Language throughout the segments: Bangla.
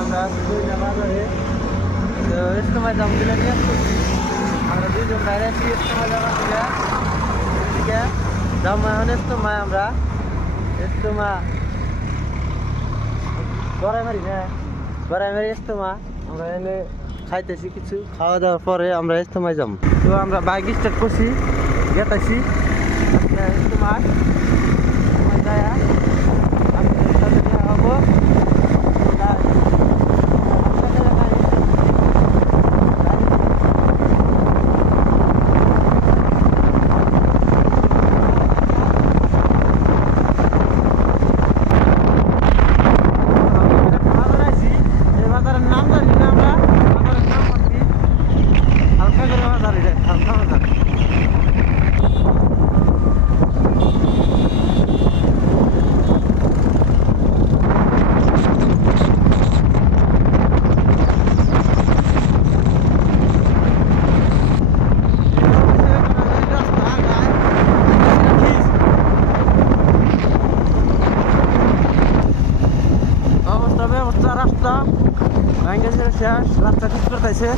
আমরা বাজারে তো ইস্তমায় দাম দিলে নিয়ে আসছি। আমরা দুজন বাইরে আছি ইস্তমায় যাওয়ার থেকে দাম এখন ইস্তমায় আমরা ইস্তমা গড়াইমারি না গড়াইমারি ইস্তমা আমরা এনে খাইতেছি কিছু খাওয়া দাওয়ার পরে আমরা ইস্তমায় যাম। তো আমরা বাইক স্টার্ট করছি গেতাছি ইস্তমায় যায় হবো রাস্তা ভাঙ্গা শেষ রাস্তা ঠিক করতেছে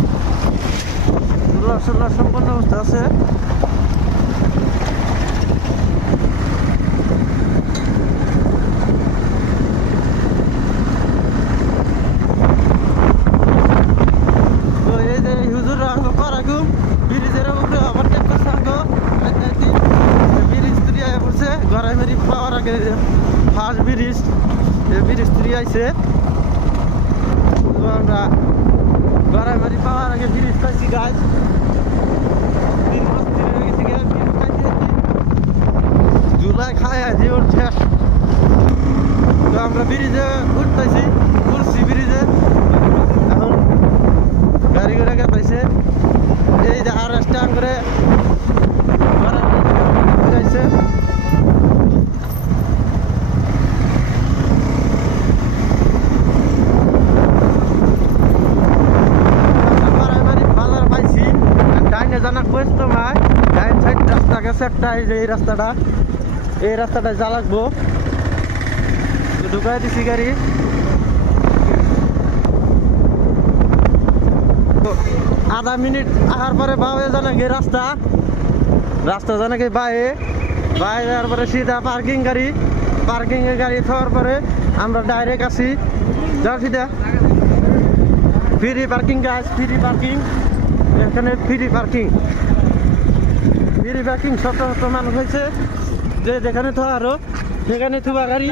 সম্পূর্ণ অবস্থা আছে। তো এই যে হুজুর পারাগু ব্রিজের উপরে ওভারটেক করছে ব্রিজ তৈরি হয়ে পড়ছে গড়াইমারি পাওয়ার আগে ফার্স্ট ব্রিজ ব্রিজ তৈরি হয়েছে। আমরা গড়াইমারি পাওয়ার আগে ব্রিজ পাইছি গাছ জুলাই খায় জীবন শেষ। তো আমরা ব্রিজে উঠতেছি উঠছি ব্রিজে এখন গাড়ি ঘোড়া গেছে এই যে আর স্ট্যান্ড করে যাইছে। এই রাস্তাটা যা লাগবো ঢুকাই দিছি গাড়ি। আধা মিনিট আসার পরে বায়ে জানা গিয়ে রাস্তা জানা গিয়ে বায়ে যাওয়ার পরে সিধা পার্কিং এর গাড়ি খাওয়ার পরে আমরা ডাইরেক্ট আসি যাও সিধা ফ্রি পার্কিং এখানে ফ্রি পার্কিং শত মানুষ হয়েছে যে যেখানে তো আরো সেখানে থুবা গাড়ি